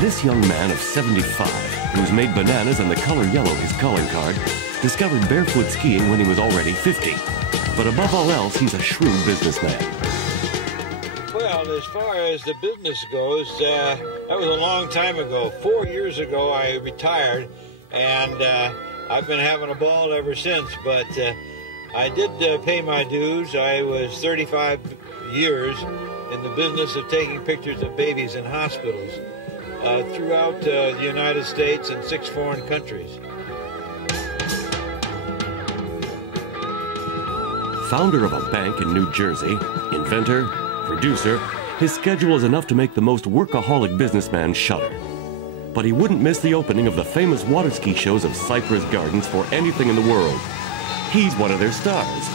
This young man of 75, who's made bananas and the color yellow his calling card, discovered barefoot skiing when he was already 50. But above all else, he's a shrewd businessman. Well, as far as the business goes, that was a long time ago. 4 years ago, I retired, and I've been having a ball ever since. But I did pay my dues. I was 35 years in the business of taking pictures of babies in hospitals throughout the United States and 6 foreign countries. Founder of a bank in New Jersey, inventor, producer, his schedule is enough to make the most workaholic businessman shudder. But he wouldn't miss the opening of the famous water ski shows of Cypress Gardens for anything in the world. He's one of their stars.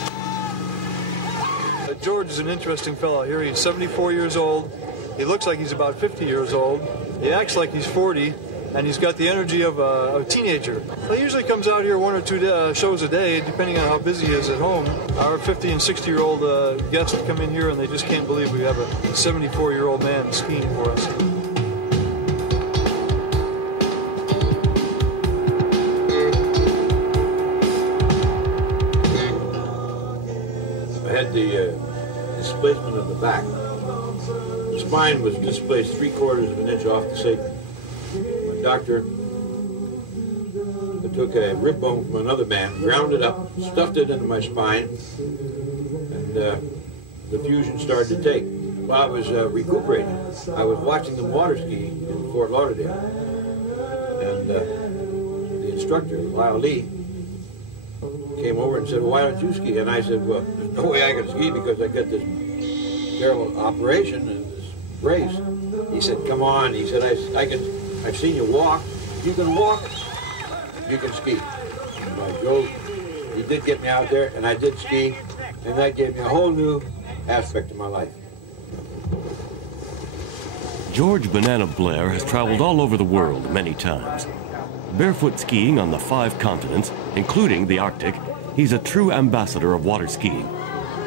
George is an interesting fellow here. He's 74 years old. He looks like he's about 50 years old. He acts like he's 40, and he's got the energy of a teenager. He usually comes out here 1 or 2 shows a day, depending on how busy he is at home. Our 50 and 60-year-old guests come in here, and they just can't believe we have a 74-year-old man skiing for us. I had the displacement of the back. The spine was displaced 3/4 of an inch off the sacrum. My doctor took a rib bone from another man, ground it up, stuffed it into my spine, and the fusion started to take. While I was recuperating, I was watching them water ski in Fort Lauderdale, and the instructor, Lyle Lee, came over and said, "Well, why don't you ski?" And I said, "Well, there's no way I can ski because I got this terrible operation and this brace." He said, "Come on," he said, I've seen you walk. You can walk, you can ski." And by Jove, he did get me out there, and I did ski, and that gave me a whole new aspect of my life. George Banana Blair has traveled all over the world many times. Barefoot skiing on the 5 continents, including the Arctic, he's a true ambassador of water skiing.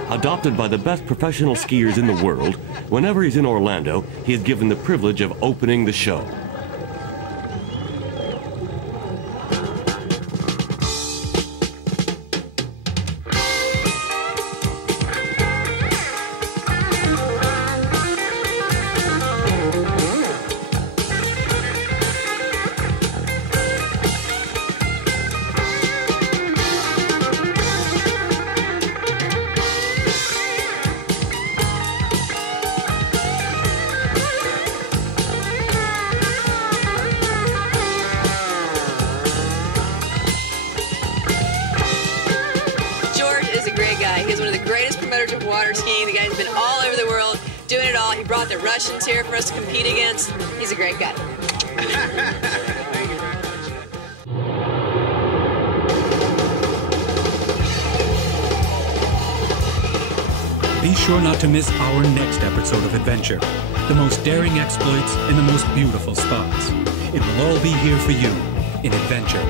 Adopted by the best professional skiers in the world, whenever he's in Orlando, he is given the privilege of opening the show. He's one of the greatest promoters of water skiing. The guy's been all over the world doing it all. He brought the Russians here for us to compete against. He's a great guy. Be sure not to miss our next episode of Adventure. The most daring exploits in the most beautiful spots. It will all be here for you in Adventure.